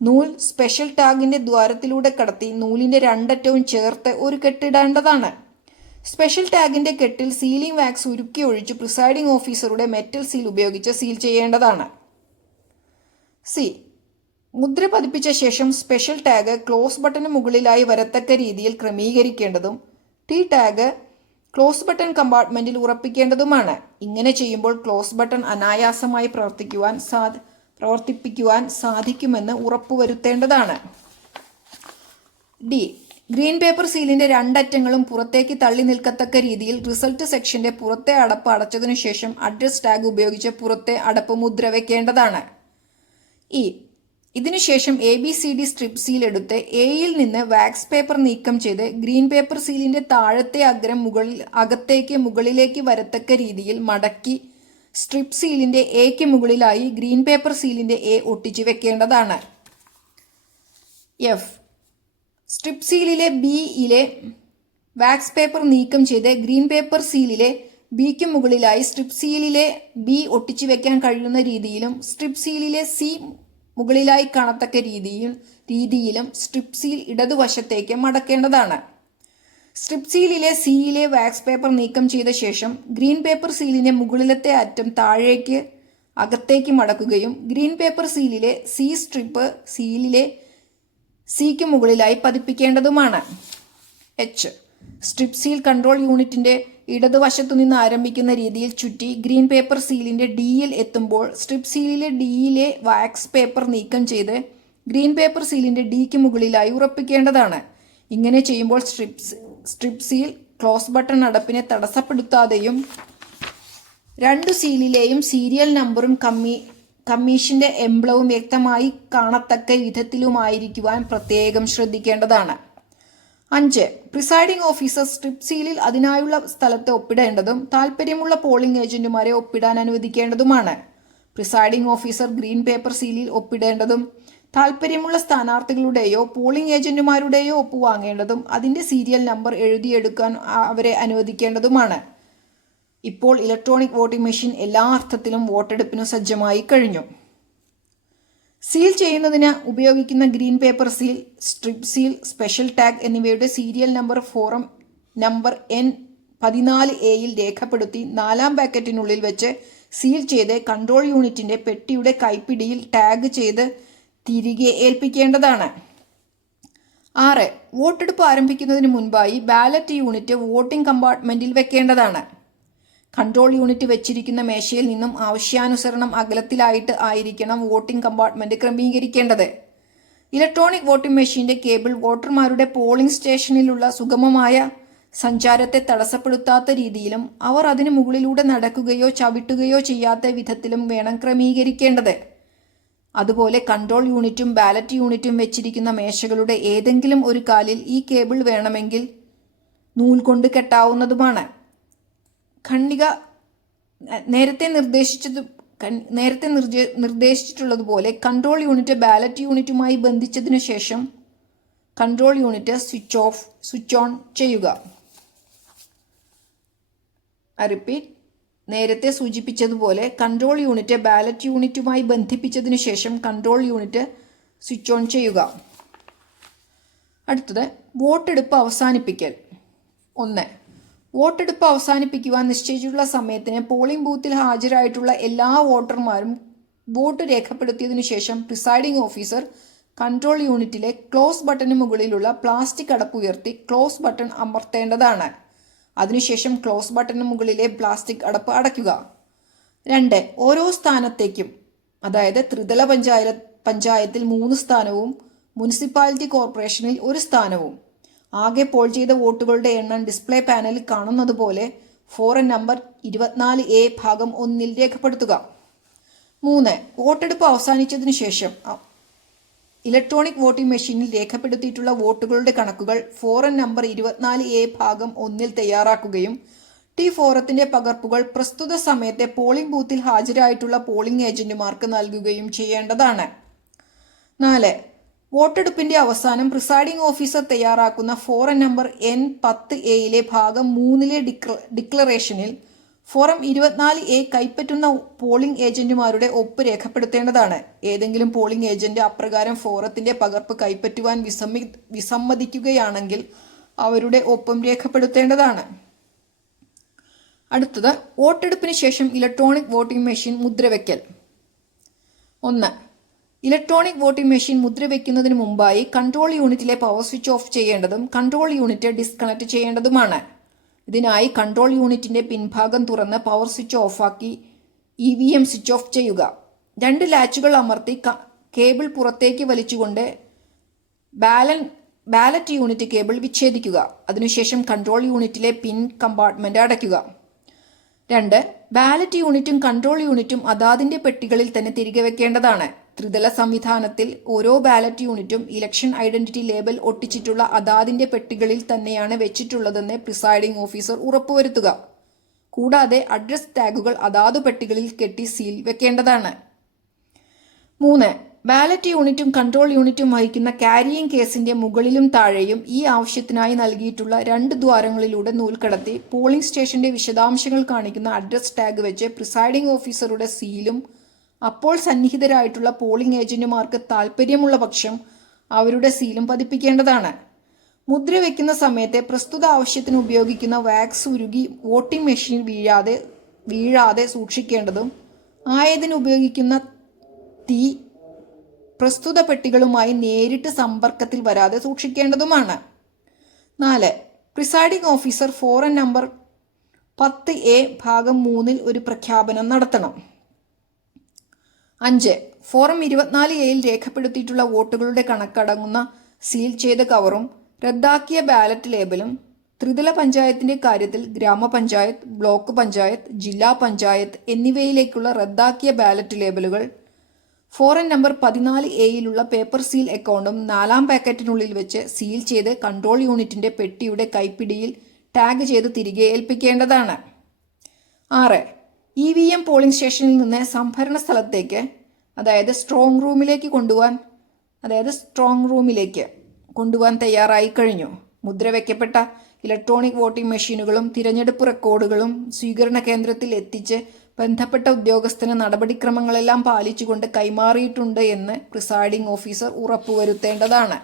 നൂൽ സ്പെഷ്യൽ ടാഗിന്റെ ദ്വാരത്തിലൂടെ കടത്തി നൂലിന്റെ 2 അറ്റവും ചേർത്ത് ഒരു കെട്ടിടേണ്ടതാണ്. സ്പെഷ്യൽ ടാഗിന്റെ കെട്ടിൽ സീലിംഗ് വാക്സ് ഉരുക്കി ഒഴിച്ച് പ്രിസൈഡിംഗ് ഓഫീസറുടെ മെറ്റൽ സീൽ ഉപയോഗിച്ച് സീൽ ചെയ്യേണ്ടതാണ്. സി. മുദ്ര പതിപ്പിച്ച ശേഷം സ്പെഷ്യൽ ടാഗ് ക്ലോസ് ബട്ടന് മുകളിലായി വരത്തക്ക രീതിയിൽ ക്രമീകരിക്കേണ്ടതും ടി ടാഗ് ക്ലോസ് ബട്ടൺ കമ്പാർട്ട്മെന്റിൽ ഉറപ്പിക്കേണ്ടതുമാണ്. ഇങ്ങനെ ചെയ്യുമ്പോൾ ക്ലോസ് ബട്ടൺ അനായാസമായി പ്രവർത്തിപ്പിക്കുവാൻ സാധിക്കുമെന്ന് ഉറപ്പുവരുത്തേണ്ടതാണ്. ഡി. ഗ്രീൻ പേപ്പർ സീലിന്റെ 2 അറ്റങ്ങളും പുറത്തേക്ക് തള്ളി നിൽക്കത്തക്ക രീതിയിൽ റിസൾട്ട് സെക്ഷന്റെ പുറത്തെ അടപ്പ് അടച്ചതിനു ശേഷം അഡ്രസ് ടാഗ് ഉപയോഗിച്ച് പുറത്തെ അടപ്പ് മുദ്ര വയ്ക്കേണ്ടതാണ്. ഇ. ഇതിനുശേഷം ABCD സ്ട്രിപ്പ് സീൽ എടുത്ത് എയിൽ നിന്ന് വാക്സ് പേപ്പർ നീക്കം ചെയ്ത് ഗ്രീൻ പേപ്പർ സീലിന്റെ താഴത്തെ അഗ്രം അകത്തേക്ക് മുകളിലേക്ക് വരത്തക്ക രീതിയിൽ മടക്കി സ്ട്രിപ്പ് സീലിന്റെ എക്ക് മുകളിലായി ഗ്രീൻ പേപ്പർ സീലിന്റെ എ ഒട്ടിച്ചു വെക്കേണ്ടതാണ്. എഫ്. സ്ട്രിപ്പ് സീലിലെ ബിയിലെ വാക്സ് പേപ്പർ നീക്കം ചെയ്ത് ഗ്രീൻ പേപ്പർ സീലിലെ ബിക്ക് മുകളിലായി സ്ട്രിപ്പ് സീലിലെ ബി ഒട്ടിച്ചു വെക്കാൻ കഴിയുന്ന രീതിയിലും സ്ട്രിപ്പ് സീലിലെ സി മുകളിലായി കാണത്തക്ക രീതിയിലും സ്ട്രിപ്പ് സീൽ ഇടതുവശത്തേക്ക് മടക്കേണ്ടതാണ്. സ്ട്രിപ്പ് സീലിലെ സിയിലെ വാക്സ് പേപ്പർ നീക്കം ചെയ്ത ശേഷം ഗ്രീൻ പേപ്പർ സീലിന്റെ മുകളിലത്തെ അറ്റം താഴേക്ക് അകത്തേക്ക് മടക്കുകയും ഗ്രീൻ പേപ്പർ സീലിലെ സി സ്ട്രിപ്പ് സീലിലെ സിക്ക് മുകളിലായി പതിപ്പിക്കേണ്ടതുമാണ്. എച്ച്. സ്ട്രിപ്പ് സീൽ കൺട്രോൾ യൂണിറ്റിന്റെ ഇടതുവശത്തു നിന്ന് ആരംഭിക്കുന്ന രീതിയിൽ ചുറ്റി ഗ്രീൻ പേപ്പർ സീലിന്റെ ഡിയിൽ എത്തുമ്പോൾ സ്ട്രിപ്പ് സീലിലെ ഡിയിലെ വാക്സ് പേപ്പർ നീക്കം ചെയ്ത് ഗ്രീൻ പേപ്പർ സീലിന്റെ ഡിക്ക് മുകളിലായി ഉറപ്പിക്കേണ്ടതാണ്. ഇങ്ങനെ ചെയ്യുമ്പോൾ സ്ട്രിപ്പ് സീൽ ക്ലോസ് ബട്ടൺ അടപ്പിനെ തടസ്സപ്പെടുത്താതെയും 2 സീലിലെയും സീരിയൽ നമ്പറും കമ്മീഷന്റെ എംബ്ലവും വ്യക്തമായി കാണത്തക്ക വിധത്തിലുമായിരിക്കുവാൻ പ്രത്യേകം ശ്രദ്ധിക്കേണ്ടതാണ്. 5. പ്രിസൈഡിംഗ് ഓഫീസർ സ്ട്രിപ്പ് സീലിൽ അതിനായുള്ള സ്ഥലത്ത് ഒപ്പിടേണ്ടതും താൽപ്പര്യമുള്ള പോളിംഗ് ഏജന്റുമാരെ ഒപ്പിടാൻ അനുവദിക്കേണ്ടതുമാണ്. പ്രിസൈഡിംഗ് ഓഫീസർ ഗ്രീൻ പേപ്പർ സീലിൽ ഒപ്പിടേണ്ടതും താൽപ്പര്യമുള്ള സ്ഥാനാർത്ഥികളുടെയോ പോളിംഗ് ഏജന്റുമാരുടെയോ ഒപ്പ് വാങ്ങേണ്ടതും അതിൻ്റെ സീരിയൽ നമ്പർ എഴുതിയെടുക്കാൻ അവരെ അനുവദിക്കേണ്ടതുമാണ്. ഇപ്പോൾ ഇലക്ട്രോണിക് വോട്ടിംഗ് മെഷീൻ എല്ലാ അർത്ഥത്തിലും വോട്ടെടുപ്പിനു സജ്ജമായി കഴിഞ്ഞു. സീൽ ചെയ്യുന്നതിന് ഉപയോഗിക്കുന്ന green paper seal, strip seal, special tag എന്നിവയുടെ serial number form number N14A രേഖപ്പെടുത്തി 4-ാം പാക്കറ്റിനുള്ളിൽ വെച്ച് സീൽ ചെയ്ത് കൺട്രോൾ യൂണിറ്റിൻ്റെ പെട്ടിയുടെ കൈപ്പിടിയിൽ ടാഗ് ചെയ്ത് തിരികെ ഏൽപ്പിക്കേണ്ടതാണ്. 6. വോട്ടെടുപ്പ് ആരംഭിക്കുന്നതിന് മുൻപായി ബാലറ്റ് യൂണിറ്റ് വോട്ടിംഗ് കമ്പാർട്ട്മെൻറ്റിൽ വെക്കേണ്ടതാണ്. കൺട്രോൾ യൂണിറ്റ് വെച്ചിരിക്കുന്ന മേശയിൽ നിന്നും ആവശ്യാനുസരണം അകലത്തിലായിട്ട് ആയിരിക്കണം വോട്ടിംഗ് കമ്പാർട്ട്മെന്റ് ക്രമീകരിക്കേണ്ടത്. ഇലക്ട്രോണിക് വോട്ടിംഗ് മെഷീന്റെ കേബിൾ വോട്ടർമാരുടെ പോളിംഗ് സ്റ്റേഷനിലുള്ള സുഗമമായ സഞ്ചാരത്തെ തടസ്സപ്പെടുത്താത്ത രീതിയിലും അവർ അതിനു മുകളിലൂടെ നടക്കുകയോ ചവിട്ടുകയോ ചെയ്യാത്ത വിധത്തിലും വേണം ക്രമീകരിക്കേണ്ടത്. അതുപോലെ കൺട്രോൾ യൂണിറ്റും ബാലറ്റ് യൂണിറ്റും വെച്ചിരിക്കുന്ന മേശകളുടെ ഏതെങ്കിലും ഒരു കാലിൽ ഈ കേബിൾ വേണമെങ്കിൽ നൂൽ കൊണ്ട് കെട്ടാവുന്നതുമാണ്. ഖണ്ഡിക നേരത്തെ നിർദ്ദേശിച്ചിട്ടുള്ളതുപോലെ കൺട്രോൾ യൂണിറ്റ് ബാലറ്റ് യൂണിറ്റുമായി ബന്ധിച്ചതിനു ശേഷം കൺട്രോൾ യൂണിറ്റ് സ്വിച്ച് ഓൺ ചെയ്യുക. റിപ്പീറ്റ്. നേരത്തെ സൂചിപ്പിച്ചതുപോലെ കൺട്രോൾ യൂണിറ്റ് ബാലറ്റ് യൂണിറ്റുമായി ബന്ധിപ്പിച്ചതിനു ശേഷം കൺട്രോൾ യൂണിറ്റ് സ്വിച്ച് ഓൺ ചെയ്യുക. അടുത്തത് വോട്ടെടുപ്പ് അവസാനിപ്പിക്കൽ. 1. വോട്ടെടുപ്പ് അവസാനിപ്പിക്കുവാൻ നിശ്ചയിച്ചിട്ടുള്ള സമയത്തിന് പോളിംഗ് ബൂത്തിൽ ഹാജരായിട്ടുള്ള എല്ലാ വോട്ടർമാരും വോട്ട് രേഖപ്പെടുത്തിയതിനു ശേഷം പ്രിസൈഡിംഗ് ഓഫീസർ കൺട്രോൾ യൂണിറ്റിലെ ക്ലോസ് ബട്ടന് മുകളിലുള്ള പ്ലാസ്റ്റിക് അടപ്പ് ഉയർത്തി ക്ലോസ് ബട്ടൺ അമർത്തേണ്ടതാണ്. അതിനുശേഷം ക്ലോസ് ബട്ടന് മുകളിലെ പ്ലാസ്റ്റിക് അടപ്പ് അടയ്ക്കുക. 2. ഓരോ സ്ഥാനത്തേക്കും, അതായത് ത്രിതല പഞ്ചായത്തിൽ 3 സ്ഥാനവും മുനിസിപ്പാലിറ്റി കോർപ്പറേഷനിൽ 1 സ്ഥാനവും, ആകെ പോൾ ചെയ്ത വോട്ടുകളുടെ എണ്ണം ഡിസ്പ്ലേ പാനലിൽ കാണുന്നത് പോലെ ഫോറം നമ്പർ 24A ഭാഗം 1 രേഖപ്പെടുത്തുക. 3. വോട്ടെടുപ്പ് അവസാനിച്ചതിനു ശേഷം ഇലക്ട്രോണിക് വോട്ടിംഗ് മെഷീനിൽ രേഖപ്പെടുത്തിയിട്ടുള്ള വോട്ടുകളുടെ കണക്കുകൾ ഫോറം നമ്പർ 24A ഭാഗം 1 തയ്യാറാക്കുകയും ഫോറത്തിന്റെ പകർപ്പുകൾ പ്രസ്തുത സമയത്തെ പോളിംഗ് ബൂത്തിൽ ഹാജരായിട്ടുള്ള പോളിംഗ് ഏജന്റുമാർക്ക് നൽകുകയും ചെയ്യേണ്ടതാണ്. 4. വോട്ടെടുപ്പിന്റെ അവസാനം പ്രിസൈഡിംഗ് ഓഫീസർ തയ്യാറാക്കുന്ന ഫോറം നമ്പർ N10A ഭാഗം 3 ഡിക്ലറേഷനിൽ ഫോറം 24A കൈപ്പറ്റുന്ന പോളിംഗ് ഏജന്റുമാരുടെ ഒപ്പ് രേഖപ്പെടുത്തേണ്ടതാണ്. ഏതെങ്കിലും പോളിംഗ് ഏജന്റ് അപ്രകാരം ഫോറത്തിന്റെ പകർപ്പ് കൈപ്പറ്റുവാൻ വിസമ്മതിക്കുകയാണെങ്കിൽ അവരുടെ ഒപ്പും രേഖപ്പെടുത്തേണ്ടതാണ്. അടുത്തത് വോട്ടെടുപ്പിന് ശേഷം ഇലക്ട്രോണിക് വോട്ടിംഗ് മെഷീൻ മുദ്രവെക്കൽ. 1. ഇലക്ട്രോണിക് വോട്ടിംഗ് മെഷീൻ മുദ്രവെക്കുന്നതിന് മുമ്പായി കൺട്രോൾ യൂണിറ്റിലെ പവർ സ്വിച്ച് ഓഫ് ചെയ്യേണ്ടതും കൺട്രോൾ യൂണിറ്റ് ഡിസ്കണക്ട് ചെയ്യേണ്ടതുമാണ്. ഇതിനായി കൺട്രോൾ യൂണിറ്റിന്റെ പിൻഭാഗം തുറന്ന് പവർ സ്വിച്ച് ഓഫാക്കി EVM സ്വിച്ച് ഓഫ് ചെയ്യുക. 2 ലാച്ചുകൾ അമർത്തി കേബിൾ പുറത്തേക്ക് വലിച്ചുകൊണ്ട് ബാലറ്റ് യൂണിറ്റ് കേബിൾ വിച്ഛേദിക്കുക. അതിനുശേഷം കൺട്രോൾ യൂണിറ്റിലെ പിൻ കമ്പാർട്ട്മെന്റ് അടയ്ക്കുക. 2. ബാലറ്റ് യൂണിറ്റും കൺട്രോൾ യൂണിറ്റും അതാതിന്റെ പെട്ടികളിൽ തന്നെ തിരികെ വെക്കേണ്ടതാണ്. ത്രിതല സംവിധാനത്തിൽ ഓരോ ബാലറ്റ് യൂണിറ്റും ഇലക്ഷൻ ഐഡന്റിറ്റി ലേബൽ ഒട്ടിച്ചിട്ടുള്ള അതാതിന്റെ പെട്ടികളിൽ തന്നെയാണ് വെച്ചിട്ടുള്ളതെന്ന് പ്രിസൈഡിംഗ് ഓഫീസർ ഉറപ്പുവരുത്തുക. കൂടാതെ അഡ്രസ് ടാഗുകൾ അതാതു പെട്ടികളിൽ കെട്ടി സീൽ വെക്കേണ്ടതാണ്. 3. ബാലറ്റ് യൂണിറ്റും കൺട്രോൾ യൂണിറ്റും വഹിക്കുന്ന ക്യാരിയിങ് കേസിന്റെ മുകളിലും താഴെയും ഈ ആവശ്യത്തിനായി നൽകിയിട്ടുള്ള 2 ദ്വാരങ്ങളിലൂടെ നൂൽക്കടത്തി പോളിംഗ് സ്റ്റേഷന്റെ വിശദാംശങ്ങൾ കാണിക്കുന്ന അഡ്രസ് ടാഗ് വെച്ച് പ്രിസൈഡിംഗ് ഓഫീസറുടെ സീലും അപ്പോൾ സന്നിഹിതരായിട്ടുള്ള പോളിംഗ് ഏജന്റുമാർക്ക് താൽപ്പര്യമുള്ള പക്ഷം അവരുടെ സീലും പതിപ്പിക്കേണ്ടതാണ്. മുദ്ര വയ്ക്കുന്ന സമയത്തെ പ്രസ്തുത ആവശ്യത്തിന് ഉപയോഗിക്കുന്ന വാക്സ് ഉരുകി വോട്ടിംഗ് മെഷീൻ വീഴാതെ സൂക്ഷിക്കേണ്ടതും ആയതിന് ഉപയോഗിക്കുന്ന തീ പ്രസ്തുത പെട്ടികളുമായി നേരിട്ട് സമ്പർക്കത്തിൽ വരാതെ സൂക്ഷിക്കേണ്ടതുമാണ്. 4. Presiding officer forum number 10A ഭാഗം 3 ഒരു പ്രഖ്യാപനം നടത്തണം. 5. ഫോറം 24A രേഖപ്പെടുത്തിയിട്ടുള്ള വോട്ടുകളുടെ കണക്കടങ്ങുന്ന സീൽ ചെയ്ത കവറും റദ്ദാക്കിയ ബാലറ്റ് ലേബലും ത്രിതല പഞ്ചായത്തിന്റെ കാര്യത്തിൽ ഗ്രാമപഞ്ചായത്ത്, ബ്ലോക്ക് പഞ്ചായത്ത്, ജില്ലാ പഞ്ചായത്ത് എന്നിവയിലേക്കുള്ള റദ്ദാക്കിയ ബാലറ്റ് ലേബലുകൾ foreign number 14A paper seal അക്കൗണ്ടും 4-ാം പാക്കറ്റിനുള്ളിൽ വെച്ച് സീൽ ചെയ്ത് കൺട്രോൾ യൂണിറ്റിന്റെ പെട്ടിയുടെ കൈപ്പിടിയിൽ ടാഗ് ചെയ്ത് തിരികെ ഏൽപ്പിക്കേണ്ടതാണ്. 6. EVM പോളിംഗ് സ്റ്റേഷനിൽ നിന്ന് സംഭരണ സ്ഥലത്തേക്ക് അതായത് സ്ട്രോങ് റൂമിലേക്ക് കൊണ്ടുപോകാൻ തയ്യാറായി കഴിഞ്ഞു. മുദ്രവെക്കപ്പെട്ട ഇലക്ട്രോണിക് വോട്ടിംഗ് മെഷീനുകളും തിരഞ്ഞെടുപ്പ് റെക്കോർഡുകളും സ്വീകരണ കേന്ദ്രത്തിൽ എത്തിച്ച് ബന്ധപ്പെട്ട ഉദ്യോഗസ്ഥന് നടപടിക്രമങ്ങളെല്ലാം പാലിച്ചുകൊണ്ട് കൈമാറിയിട്ടുണ്ട് എന്ന് പ്രിസൈഡിംഗ് ഓഫീസർ ഉറപ്പുവരുത്തേണ്ടതാണ്.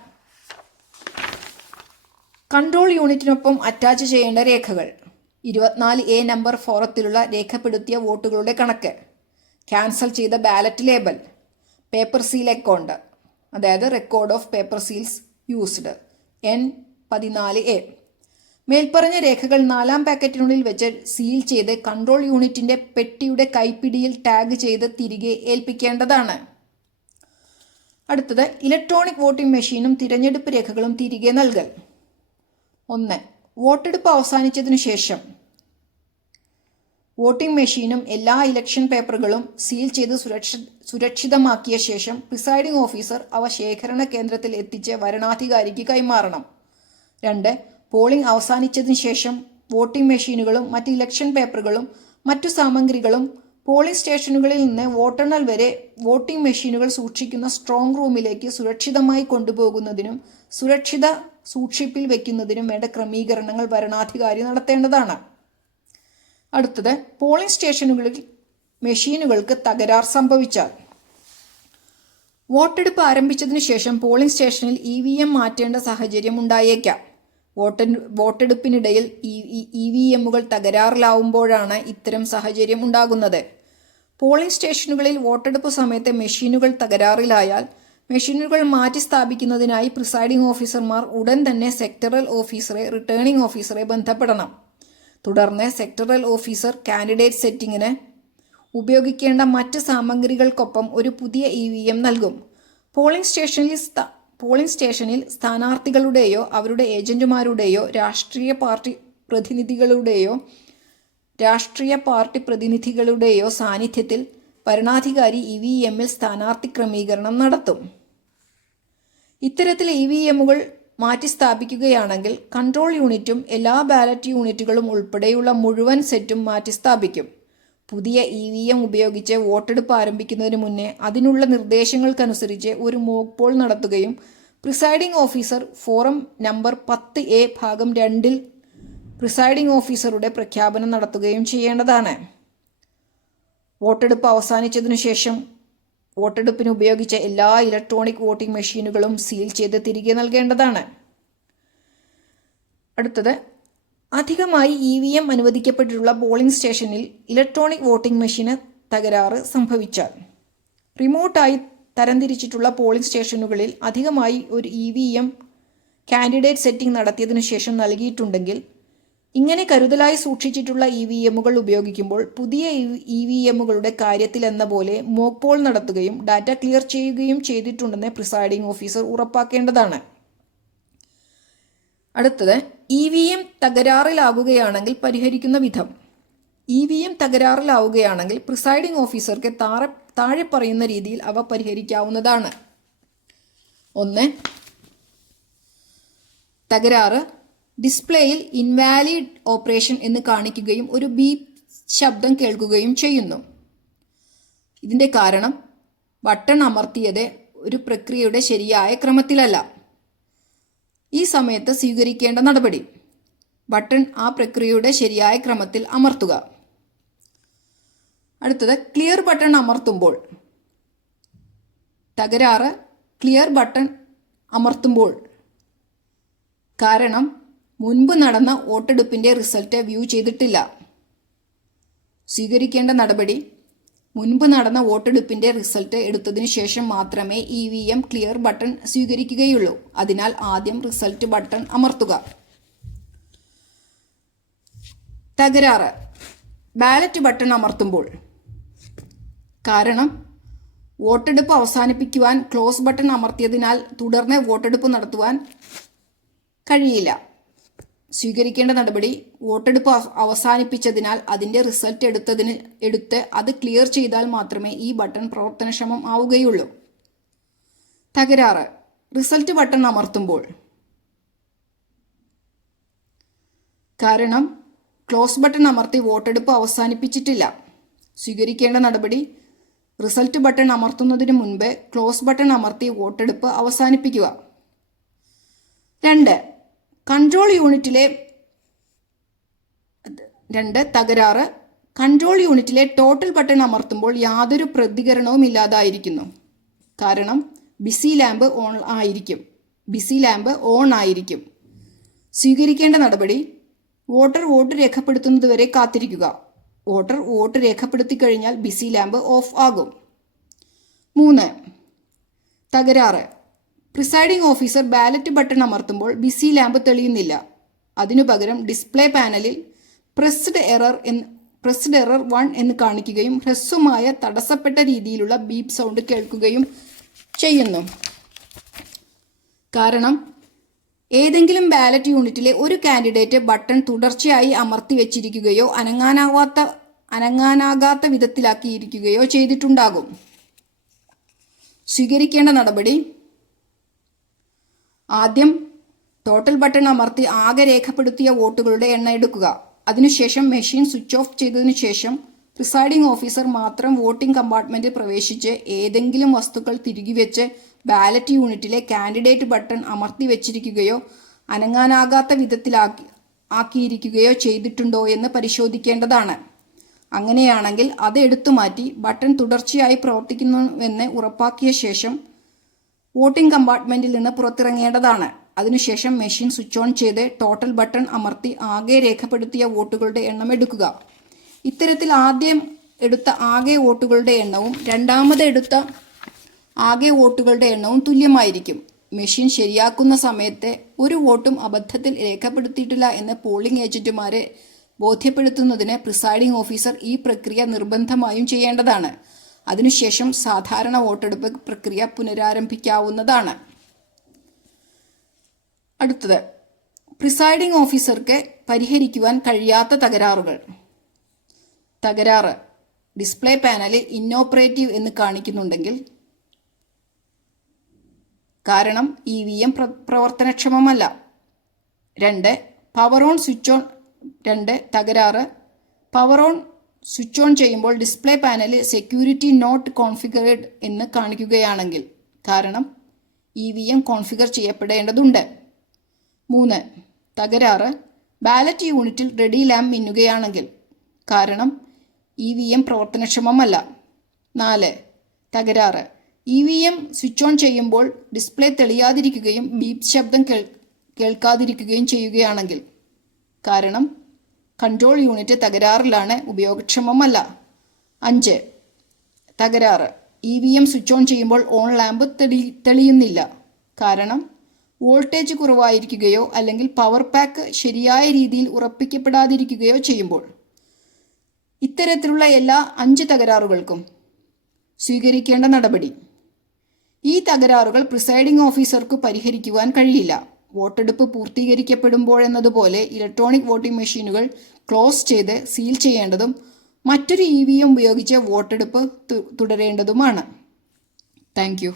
കൺട്രോൾ യൂണിറ്റിനൊപ്പം അറ്റാച്ച് ചെയ്യേണ്ട രേഖകൾ: 24A നമ്പർ ഫോറത്തിലുള്ള രേഖപ്പെടുത്തിയ വോട്ടുകളുടെ കണക്ക്, ക്യാൻസൽ ചെയ്ത ballot label, paper seal account അതായത് record of paper seals used N14A. മേൽപ്പറഞ്ഞ രേഖകൾ 4-ാം പാക്കറ്റിനുള്ളിൽ വെച്ച് സീൽ ചെയ്ത് കൺട്രോൾ യൂണിറ്റിന്റെ പെട്ടിയുടെ കൈപ്പിടിയിൽ ടാഗ് ചെയ്ത് തിരികെ ഏൽപ്പിക്കേണ്ടതാണ്. അടുത്തത് ഇലക്ട്രോണിക് വോട്ടിംഗ് മെഷീനും തിരഞ്ഞെടുപ്പ് രേഖകളും തിരികെ നൽകൽ. 1. വോട്ടെടുപ്പ് അവസാനിച്ചതിനു ശേഷം വോട്ടിംഗ് മെഷീനും എല്ലാ ഇലക്ഷൻ പേപ്പറുകളും സീൽ ചെയ്ത് സുരക്ഷിതമാക്കിയ ശേഷം പ്രിസൈഡിംഗ് ഓഫീസർ അവ ശേഖരണ കേന്ദ്രത്തിൽ എത്തിച്ച് വരണാധികാരിക്ക് കൈമാറണം. 2. പോളിംഗ് അവസാനിച്ചതിന് ശേഷം വോട്ടിംഗ് മെഷീനുകളും മറ്റ് ഇലക്ഷൻ പേപ്പറുകളും മറ്റു സാമഗ്രികളും പോളിംഗ് സ്റ്റേഷനുകളിൽ നിന്ന് വോട്ടെണ്ണൽ വരെ വോട്ടിംഗ് മെഷീനുകൾ സൂക്ഷിക്കുന്ന സ്ട്രോങ് റൂമിലേക്ക് സുരക്ഷിതമായി കൊണ്ടുപോകുന്നതിനും സുരക്ഷിത സൂക്ഷിപ്പിൽ വയ്ക്കുന്നതിനും വേണ്ട ക്രമീകരണങ്ങൾ വരണാധികാരി നടത്തേണ്ടതാണ്. അടുത്തത് പോളിംഗ് സ്റ്റേഷനുകളിൽ മെഷീനുകൾക്ക് തകരാർ സംഭവിച്ചാൽ വോട്ടെടുപ്പ് ആരംഭിച്ചതിനു ശേഷം പോളിംഗ് സ്റ്റേഷനിൽ EVM മാറ്റേണ്ട സാഹചര്യം ഉണ്ടായേക്കാം. വോട്ടെടുപ്പിനിടയിൽ EVMകൾ തകരാറിലാവുമ്പോഴാണ് ഇത്തരം സാഹചര്യം ഉണ്ടാകുന്നത്. പോളിംഗ് സ്റ്റേഷനുകളിൽ വോട്ടെടുപ്പ് സമയത്ത് മെഷീനുകൾ തകരാറിലായാൽ മെഷീനുകൾ മാറ്റി സ്ഥാപിക്കുന്നതിനായി പ്രിസൈഡിംഗ് ഓഫീസർമാർ ഉടൻ തന്നെ സെക്ടറൽ ഓഫീസറെ, റിട്ടേണിംഗ് ഓഫീസറെ ബന്ധപ്പെടണം. തുടർന്ന് സെക്ടറൽ ഓഫീസർ കാൻഡിഡേറ്റ് സെറ്റിംഗിന് ഉപയോഗിക്കേണ്ട മറ്റ് സാമഗ്രികൾക്കൊപ്പം ഒരു പുതിയ EVM നൽകും. പോളിംഗ് സ്റ്റേഷനിൽ സ്ഥാനാർത്ഥികളുടെയോ അവരുടെ ഏജന്റുമാരുടെയോ രാഷ്ട്രീയ പാർട്ടി പ്രതിനിധികളുടെയോ സാന്നിധ്യത്തിൽ വരണാധികാരി EVMൽ സ്ഥാനാർത്ഥി ക്രമീകരണം നടത്തും. ഇത്തരത്തിൽ EVMകൾ മാറ്റി സ്ഥാപിക്കുകയാണെങ്കിൽ കൺട്രോൾ യൂണിറ്റും എല്ലാ ബാലറ്റ് യൂണിറ്റുകളും ഉൾപ്പെടെയുള്ള മുഴുവൻ സെറ്റും മാറ്റി സ്ഥാപിക്കും. പുതിയ EVM ഉപയോഗിച്ച് വോട്ടെടുപ്പ് ആരംഭിക്കുന്നതിന് മുന്നേ അതിനുള്ള നിർദ്ദേശങ്ങൾക്കനുസരിച്ച് ഒരു മോക്ക് പോൾ നടത്തുകയും presiding officer forum number 10A ഭാഗം 2-ൽ പ്രിസൈഡിംഗ് ഓഫീസറുടെ പ്രഖ്യാപനം നടത്തുകയും ചെയ്യേണ്ടതാണ്. വോട്ടെടുപ്പ് അവസാനിച്ചതിനു ശേഷം വോട്ടെടുപ്പിന് ഉപയോഗിച്ച എല്ലാ ഇലക്ട്രോണിക് വോട്ടിംഗ് മെഷീനുകളും സീൽ ചെയ്ത് തിരികെ നൽകേണ്ടതാണ്. അടുത്തത് അധികമായി EVM അനുവദിക്കപ്പെട്ടിട്ടുള്ള പോളിംഗ് സ്റ്റേഷനിൽ ഇലക്ട്രോണിക് വോട്ടിംഗ് മെഷീന് തകരാറ് സംഭവിച്ചാൽ റിമോട്ടായി തരംതിരിച്ചിട്ടുള്ള പോളിംഗ് സ്റ്റേഷനുകളിൽ അധികമായി ഒരു EVM കാൻഡിഡേറ്റ് സെറ്റിംഗ് നടത്തിയതിനു ശേഷം നൽകിയിട്ടുണ്ടെങ്കിൽ ഇങ്ങനെ കരുതലായി സൂക്ഷിച്ചിട്ടുള്ള EVMകൾ ഉപയോഗിക്കുമ്പോൾ പുതിയ EVMകളുടെ കാര്യത്തിലെന്ന പോലെ മോക്ക് പോൾ നടത്തുകയും ഡാറ്റ ക്ലിയർ ചെയ്യുകയും ചെയ്തിട്ടുണ്ടെന്ന് പ്രിസൈഡിംഗ് ഓഫീസർ ഉറപ്പാക്കേണ്ടതാണ്. അടുത്തത് EVM തകരാറിലാകുകയാണെങ്കിൽ പരിഹരിക്കുന്ന വിധം. EVM തകരാറിലാവുകയാണെങ്കിൽ പ്രിസൈഡിംഗ് ഓഫീസർക്ക് താഴെ പറയുന്ന രീതിയിൽ അവ പരിഹരിക്കാവുന്നതാണ്. 1. തകരാറ് ഡിസ്പ്ലേയിൽ ഇൻവാലിഡ് ഓപ്പറേഷൻ എന്ന് കാണിക്കുകയും ഒരു ബീപ്പ് ശബ്ദം കേൾക്കുകയും ചെയ്യുന്നു. ഇതിൻ്റെ കാരണം ബട്ടൺ അമർത്തിയത് ഒരു പ്രക്രിയയുടെ ശരിയായ ക്രമത്തിലല്ല. ഈ സമയത്ത് സ്വീകരിക്കേണ്ട നടപടി: ബട്ടൺ ആ പ്രക്രിയയുടെ ശരിയായ ക്രമത്തിൽ അമർത്തുക. അടുത്തത് ക്ലിയർ ബട്ടൺ അമർത്തുമ്പോൾ. തകരാറ് ക്ലിയർ ബട്ടൺ അമർത്തുമ്പോൾ. കാരണം മുൻപ് നടന്ന വോട്ടെടുപ്പിൻ്റെ റിസൾട്ട് വ്യൂ ചെയ്തിട്ടില്ല. സ്വീകരിക്കേണ്ട നടപടി: മുൻപ് നടന്ന വോട്ടെടുപ്പിൻ്റെ റിസൾട്ട് എടുത്തതിനു ശേഷം മാത്രമേ EVM ക്ലിയർ ബട്ടൺ സ്വീകരിക്കുകയുള്ളൂ. അതിനാൽ ആദ്യം റിസൾട്ട് ബട്ടൺ അമർത്തുക. തകരാറ് ബാലറ്റ് ബട്ടൺ അമർത്തുമ്പോൾ. കാരണം വോട്ടെടുപ്പ് അവസാനിപ്പിക്കുവാൻ ക്ലോസ് ബട്ടൺ അമർത്തിയതിനാൽ തുടർന്ന് വോട്ടെടുപ്പ് നടത്തുവാൻ കഴിയില്ല. സ്വീകരിക്കേണ്ട നടപടി വോട്ടെടുപ്പ് അവസാനിപ്പിച്ചതിനാൽ അതിൻ്റെ റിസൾട്ട് എടുത്ത് അത് ക്ലിയർ ചെയ്താൽ മാത്രമേ ഈ ബട്ടൺ പ്രവർത്തനക്ഷമം ആവുകയുള്ളൂ. തകരാറ്: റിസൾട്ട് ബട്ടൺ അമർത്തുമ്പോൾ. കാരണം ക്ലോസ് ബട്ടൺ അമർത്തി വോട്ടെടുപ്പ് അവസാനിപ്പിച്ചിട്ടില്ല. സ്വീകരിക്കേണ്ട നടപടി: റിസൾട്ട് ബട്ടൺ അമർത്തുന്നതിന് മുൻപ് ക്ലോസ് ബട്ടൺ അമർത്തി വോട്ടെടുപ്പ് അവസാനിപ്പിക്കുക. 2. കൺട്രോൾ യൂണിറ്റിലെ തകരാറ്: കൺട്രോൾ യൂണിറ്റിലെ ടോട്ടൽ ബട്ടൺ അമർത്തുമ്പോൾ യാതൊരു പ്രതികരണവും ഇല്ലാതായിരിക്കുന്നു. കാരണം ബിസി ലാമ്പ് ഓൺ ആയിരിക്കും. സ്വീകരിക്കേണ്ട നടപടി: വോട്ടർ വോട്ട് രേഖപ്പെടുത്തുന്നതുവരെ കാത്തിരിക്കുക. വോട്ടർ വോട്ട് രേഖപ്പെടുത്തി കഴിഞ്ഞാൽ ബിസി ലാമ്പ് ഓഫ് ആകും. 3. തകരാറ്: പ്രിസൈഡിംഗ് ഓഫീസർ ബാലറ്റ് ബട്ടൺ അമർത്തുമ്പോൾ ബിസി ലാമ്പ് തെളിയുന്നില്ല. അതിനു പകരം ഡിസ്പ്ലേ പാനലിൽ പ്രസ്ഡ് എറർ 1 എന്ന് കാണിക്കുകയും ഹ്രസ്വമായ തടസ്സപ്പെട്ട രീതിയിലുള്ള ബീപ്പ് സൗണ്ട് കേൾക്കുകയും ചെയ്യുന്നു. കാരണം ഏതെങ്കിലും ബാലറ്റ് യൂണിറ്റിലെ ഒരു കാൻഡിഡേറ്റ് ബട്ടൺ തുടർച്ചയായി അമർത്തി വെച്ചിരിക്കുകയോ അനങ്ങാനാകാത്ത വിധത്തിലാക്കിയിരിക്കുകയോ ചെയ്തിട്ടുണ്ടാകും. സ്വീകരിക്കേണ്ട നടപടി: ആദ്യം ടോട്ടൽ ബട്ടൺ അമർത്തി ആകെ രേഖപ്പെടുത്തിയ വോട്ടുകളുടെ എണ്ണം എടുക്കുക. അതിനുശേഷം മെഷീൻ സ്വിച്ച് ഓഫ് ചെയ്തതിനു ശേഷം പ്രിസൈഡിംഗ് ഓഫീസർ മാത്രം വോട്ടിംഗ് കമ്പാർട്ട്മെന്റിൽ പ്രവേശിച്ച് ഏതെങ്കിലും വസ്തുക്കൾ തിരികെ വെച്ച് ബാലറ്റ് യൂണിറ്റിലെ കാൻഡിഡേറ്റ് ബട്ടൺ അമർത്തി വെച്ചിരിക്കുകയോ അനങ്ങാനാകാത്ത വിധത്തിലാക്കിയിരിക്കുകയോ ചെയ്തിട്ടുണ്ടോ എന്ന് പരിശോധിക്കേണ്ടതാണ്. അങ്ങനെയാണെങ്കിൽ അത് എടുത്തുമാറ്റി ബട്ടൺ തുടർച്ചയായി പ്രവർത്തിക്കുന്നുവെന്ന് ഉറപ്പാക്കിയ ശേഷം വോട്ടിംഗ് കമ്പാർട്ട്മെന്റിൽ നിന്ന് പുറത്തിറങ്ങേണ്ടതാണ്. അതിനുശേഷം മെഷീൻ സ്വിച്ച് ഓൺ ചെയ്ത് ടോട്ടൽ ബട്ടൺ അമർത്തി ആകെ രേഖപ്പെടുത്തിയ വോട്ടുകളുടെ എണ്ണം എടുക്കുക. ഇത്തരത്തിൽ ആദ്യം എടുത്ത ആകെ വോട്ടുകളുടെ എണ്ണവും രണ്ടാമത് എടുത്ത ആകെ വോട്ടുകളുടെ എണ്ണവും തുല്യമായിരിക്കും. മെഷീൻ ശരിയാക്കുന്ന സമയത്ത് ഒരു വോട്ടും അബദ്ധത്തിൽ രേഖപ്പെടുത്തിയിട്ടില്ല എന്ന് പോളിംഗ് ഏജന്റുമാരെ ബോധ്യപ്പെടുത്തുന്നതിന് പ്രിസൈഡിംഗ് ഓഫീസർ ഈ പ്രക്രിയ നിർബന്ധമായും ചെയ്യേണ്ടതാണ്. അതിനുശേഷം സാധാരണ വോട്ടെടുപ്പ് പ്രക്രിയ പുനരാരംഭിക്കാവുന്നതാണ്. അടുത്തത്, പ്രിസൈഡിംഗ് ഓഫീസർക്ക് പരിഹരിക്കുവാൻ കഴിയാത്ത തകരാറുകൾ. തകരാറ്: ഡിസ്പ്ലേ പാനലിൽ ഇന്നോപ്പറേറ്റീവ് എന്ന് കാണിക്കുന്നുണ്ടെങ്കിൽ. കാരണം EVM പ്രവർത്തനക്ഷമമല്ല. 2. Power on switch on. തകരാറ്: പവർ ഓൺ സ്വിച്ച് ഓൺ ചെയ്യുമ്പോൾ ഡിസ്പ്ലേ പാനലിൽ സെക്യൂരിറ്റി നോട്ട് കോൺഫിഗറഡ് എന്ന് കാണിക്കുകയാണെങ്കിൽ. കാരണം EVM കോൺഫിഗർ ചെയ്യപ്പെടേണ്ടതുണ്ട്. 3. തകരാറ്: ബാലറ്റ് യൂണിറ്റിൽ റെഡി ലാമ്പ് മിന്നുകയാണെങ്കിൽ. കാരണം EVM പ്രവർത്തനക്ഷമമല്ല. 4. തകരാറ്: EVM സ്വിച്ച് ഓൺ ചെയ്യുമ്പോൾ ഡിസ്പ്ലേ തെളിയാതിരിക്കുകയും ബീപ്പ് ശബ്ദം കേൾക്കാതിരിക്കുകയും ചെയ്യുകയാണെങ്കിൽ. കാരണം കൺട്രോൾ യൂണിറ്റ് തകരാറിലാണ്, ഉപയോഗക്ഷമമല്ല. 5. തകരാറ്: EVM സ്വിച്ച് ഓൺ ചെയ്യുമ്പോൾ ഓൺ ലാമ്പ് തെളിയുന്നില്ല. കാരണം വോൾട്ടേജ് കുറവായിരിക്കുകയോ അല്ലെങ്കിൽ പവർ പാക്ക് ശരിയായ രീതിയിൽ ഉറപ്പിക്കപ്പെടാതിരിക്കുകയോ ചെയ്യുമ്പോൾ. ഇത്തരത്തിലുള്ള എല്ലാ 5 തകരാറുകൾക്കും സ്വീകരിക്കേണ്ട നടപടി: ഈ തകരാറുകൾ പ്രിസൈഡിംഗ് ഓഫീസർക്ക് പരിഹരിക്കുവാൻ കഴിയില്ല. വോട്ടെടുപ്പ് പൂർത്തീകരിക്കപ്പെടുമ്പോഴെന്നതുപോലെ ഇലക്ട്രോണിക് വോട്ടിംഗ് മെഷീനുകൾ ക്ലോസ് ചെയ്ത് സീൽ ചെയ്യേണ്ടതും മറ്റൊരു EVM ഉപയോഗിച്ച് വോട്ടെടുപ്പ് തുടരേണ്ടതുമാണ്. Thank you.